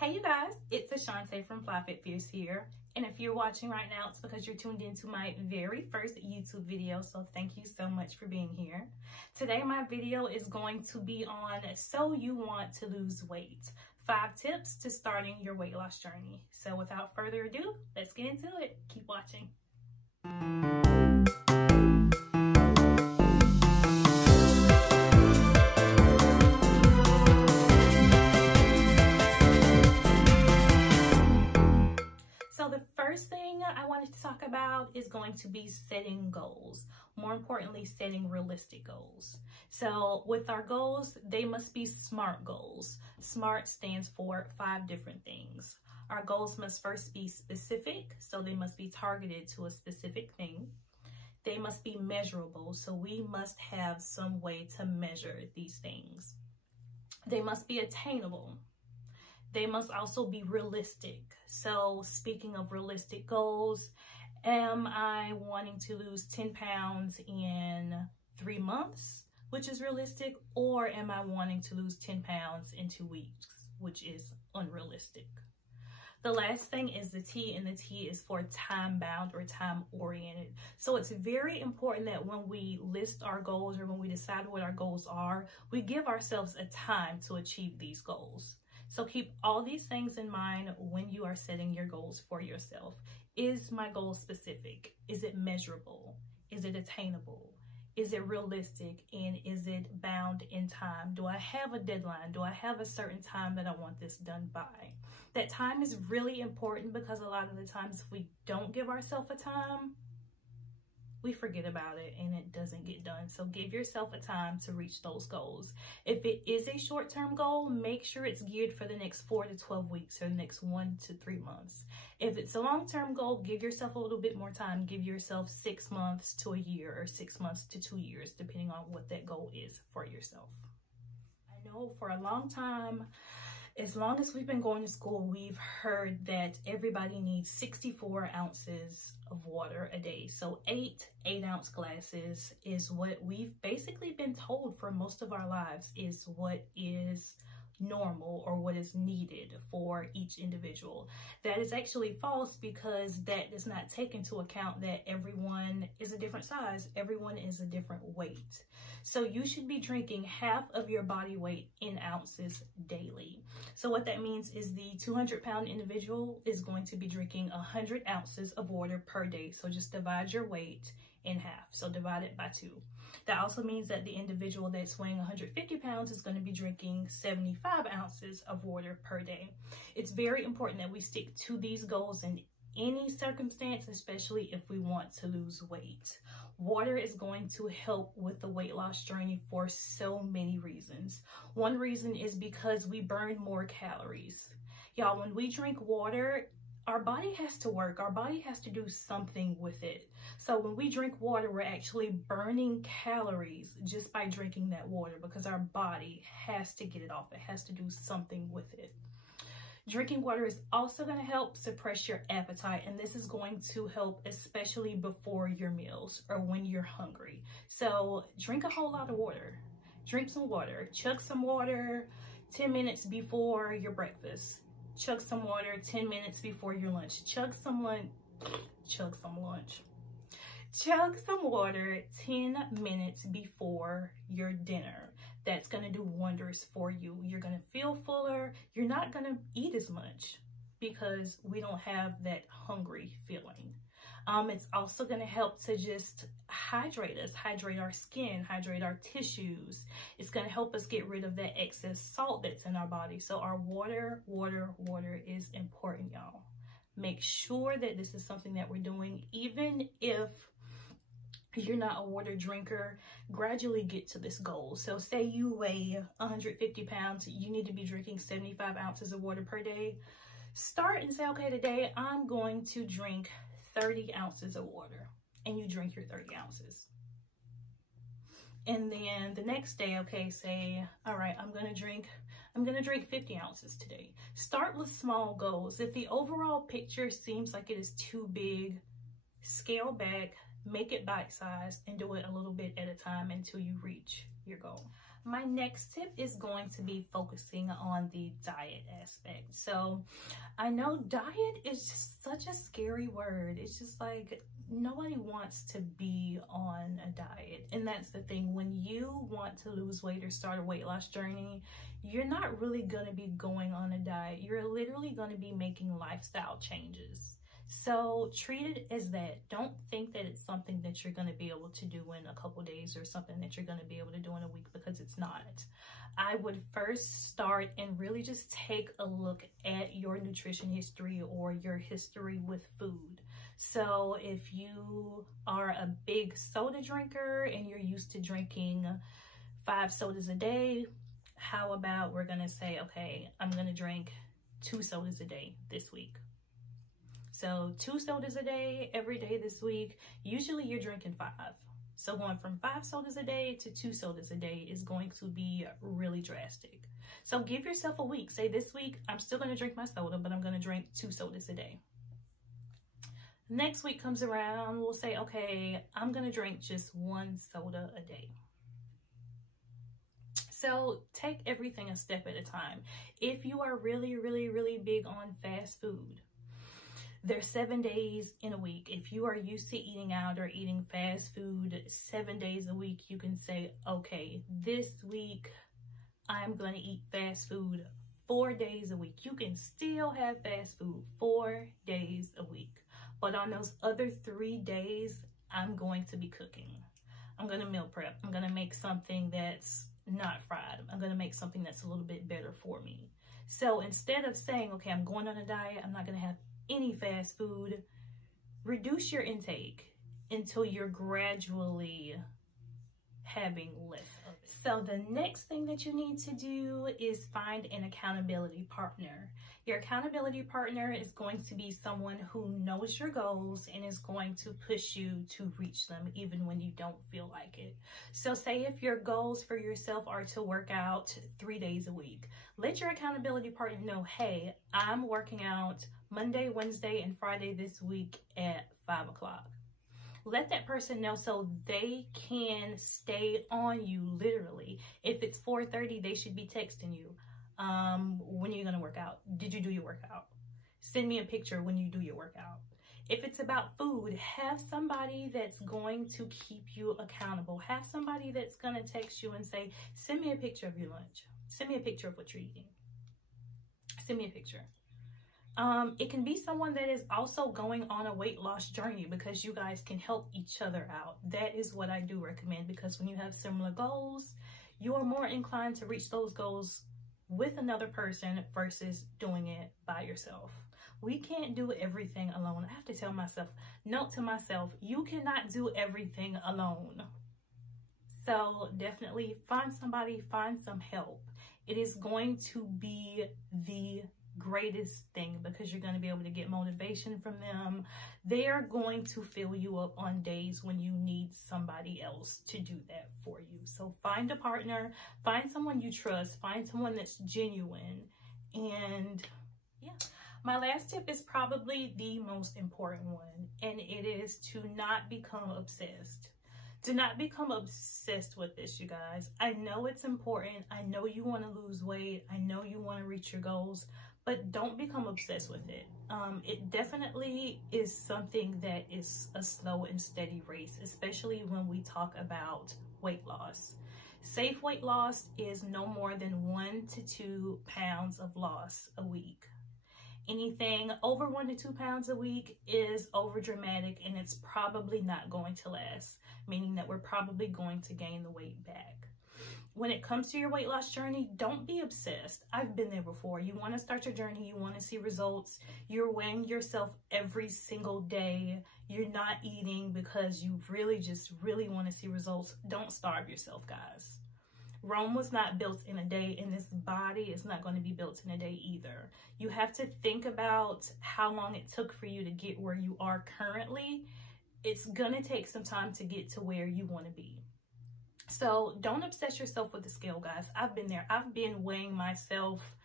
Hey you guys, it's Ashante from FlyFitFierce here. And if you're watching right now, it's because you're tuned into my very first YouTube video. So thank you so much for being here. Today my video is going to be on So You Want to Lose Weight. 5 tips to starting your weight loss journey. So without further ado, let's get into it. Keep watching. So the first thing I wanted to talk about is going to be setting goals. More importantly, setting realistic goals. So with our goals, they must be SMART goals. SMART stands for 5 different things. Our goals must first be specific, so they must be targeted to a specific thing. They must be measurable, so we must have some way to measure these things. They must be attainable. They must also be realistic. So speaking of realistic goals, am I wanting to lose 10 pounds in 3 months, which is realistic, or am I wanting to lose 10 pounds in 2 weeks, which is unrealistic? The last thing is the T, and the T is for time-bound or time-oriented. So it's very important that when we list our goals or when we decide what our goals are, we give ourselves a time to achieve these goals. So keep all these things in mind when you are setting your goals for yourself. Is my goal specific? Is it measurable? Is it attainable? Is it realistic? And is it bound in time? Do I have a deadline? Do I have a certain time that I want this done by? That time is really important because a lot of the times if we don't give ourselves a time, we forget about it and it doesn't get done. So give yourself a time to reach those goals. If it is a short-term goal, make sure it's geared for the next 4 to 12 weeks or the next 1 to 3 months. If it's a long-term goal, give yourself a little bit more time. Give yourself 6 months to a year or 6 months to 2 years, depending on what that goal is for yourself. I know for a long time, as long as we've been going to school, we've heard that everybody needs 64 ounces of water a day. So 8-ounce glasses is what we've basically been told for most of our lives is what is normal or what is needed for each individual. That is actually false because that does not take into account that everyone is a different size. Everyone is a different weight. So you should be drinking half of your body weight in ounces daily. So what that means is the 200-pound individual is going to be drinking 100 ounces of water per day. So just divide your weight in half. So divide it by 2. That also means that the individual that's weighing 150 pounds is going to be drinking 75 ounces of water per day. It's very important that we stick to these goals in any circumstance, especially if we want to lose weight. Water is going to help with the weight loss journey for so many reasons. One reason is because we burn more calories. Y'all, when we drink water, our body has to work. Our body has to do something with it. So when we drink water, we're actually burning calories just by drinking that water because our body has to get it off. It has to do something with it. Drinking water is also going to help suppress your appetite, and this is going to help especially before your meals or when you're hungry. So drink a whole lot of water. Drink some water. Chug some water 10 minutes before your breakfast. Chug some water 10 minutes before your lunch. Chug some water 10 minutes before your dinner. That's going to do wonders for you. You're going to feel fuller. You're not going to eat as much because we don't have that hungry feeling. It's also going to help to just hydrate us, hydrate our skin, hydrate our tissues. It's going to help us get rid of that excess salt that's in our body. So our water is important, y'all. Make sure that this is something that we're doing. Even if you're not a water drinker, gradually get to this goal. So say you weigh 150 pounds, you need to be drinking 75 ounces of water per day. Start and say, okay, today I'm going to drink 30 ounces of water, and you drink your 30 ounces. And then the next day, okay, say, all right, I'm gonna drink 50 ounces today. Start with small goals. If the overall picture seems like it is too big, scale back, make it bite-sized, and do it a little bit at a time until you reach your goal. My next tip is going to be focusing on the diet aspect. So I know diet is just such a scary word. It's just like nobody wants to be on a diet. And that's the thing. When you want to lose weight or start a weight loss journey, you're not really going to be going on a diet. You're literally going to be making lifestyle changes. So treat it as that. Don't think that it's something that you're going to be able to do in a couple days or something that you're going to be able to do in a week, because it's not. I would first start and really just take a look at your nutrition history or your history with food. So if you are a big soda drinker and you're used to drinking 5 sodas a day, how about we're going to say, okay, I'm going to drink 2 sodas a day this week. So 2 sodas a day, every day this week. Usually you're drinking 5. So going from 5 sodas a day to 2 sodas a day is going to be really drastic. So give yourself a week. Say this week, I'm still going to drink my soda, but I'm going to drink 2 sodas a day. Next week comes around, we'll say, okay, I'm going to drink just 1 soda a day. So take everything a step at a time. If you are really, really, really big on fast food, there's 7 days in a week. If you are used to eating out or eating fast food 7 days a week, you can say, okay, this week I'm going to eat fast food 4 days a week. You can still have fast food 4 days a week. But on those other 3 days, I'm going to be cooking. I'm going to meal prep. I'm going to make something that's not fried. I'm going to make something that's a little bit better for me. So instead of saying, okay, I'm going on a diet, I'm not going to have any fast food, reduce your intake until you're gradually having less of it. So the next thing that you need to do is find an accountability partner. Your accountability partner is going to be someone who knows your goals and is going to push you to reach them even when you don't feel like it. So say if your goals for yourself are to work out 3 days a week, let your accountability partner know, hey, I'm working out Monday, Wednesday, and Friday this week at 5 o'clock. Let that person know so they can stay on you literally. If it's 4:30, they should be texting you. When are you going to work out? Did you do your workout? Send me a picture when you do your workout. If it's about food, have somebody that's going to keep you accountable. Have somebody that's going to text you and say, send me a picture of your lunch. Send me a picture of what you're eating. Send me a picture. It can be someone that is also going on a weight loss journey, because you guys can help each other out. That is what I do recommend, because when you have similar goals, you are more inclined to reach those goals with another person versus doing it by yourself. We can't do everything alone. I have to tell myself, note to myself, you cannot do everything alone. So definitely find somebody, find some help. It is going to be the greatest thing, because you're going to be able to get motivation from them. They are going to fill you up on days when you need somebody else to do that for you. So find a partner, find someone you trust, find someone that's genuine. And yeah, my last tip is probably the most important one, and it is to not become obsessed. Do not become obsessed with this, you guys. I know it's important. I know you want to lose weight. I know you want to reach your goals, but don't become obsessed with it. It definitely is something that is a slow and steady race, especially when we talk about weight loss. Safe weight loss is no more than 1 to 2 pounds of loss a week. Anything over 1 to 2 pounds a week is over dramatic, and it's probably not going to last, meaning that we're probably going to gain the weight back. When it comes to your weight loss journey, don't be obsessed. I've been there before. You want to start your journey. You want to see results. You're weighing yourself every single day. You're not eating because you really want to see results. Don't starve yourself, guys. Rome was not built in a day, and this body is not going to be built in a day either. You have to think about how long it took for you to get where you are currently. It's going to take some time to get to where you want to be. So don't obsess yourself with the scale, guys. I've been there. I've been weighing myself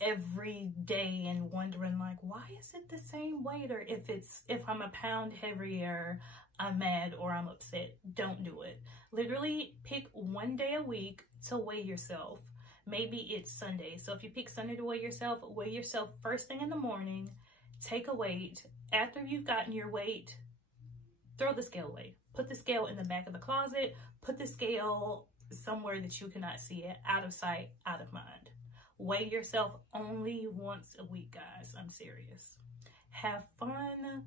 every day and wondering, like, why is it the same weight? Or if I'm a pound heavier, I'm mad or I'm upset. Don't do it. Literally pick one day a week to weigh yourself. Maybe it's Sunday. So if you pick Sunday to weigh yourself first thing in the morning, take a weight. After you've gotten your weight, throw the scale away. Put the scale in the back of the closet. Put the scale somewhere that you cannot see it, out of sight, out of mind. Weigh yourself only once a week, guys. I'm serious. Have fun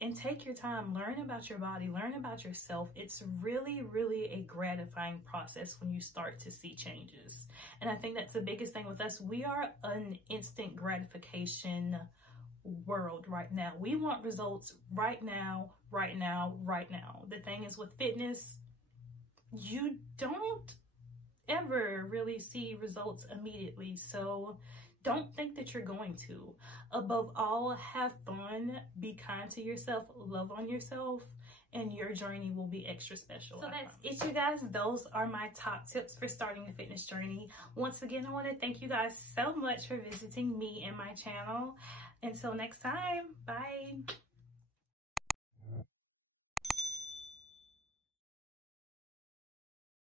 and take your time. Learn about your body, learn about yourself. It's really, really a gratifying process when you start to see changes. And I think that's the biggest thing with us. We are an instant gratification world right now. We want results right now, right now, right now. The thing is with fitness, you don't ever really see results immediately. So don't think that you're going to. Above all, have fun, be kind to yourself, love on yourself, and your journey will be extra special. So that's it, you guys. Those are my top tips for starting a fitness journey. Once again, I want to thank you guys so much for visiting me and my channel. Until next time, bye.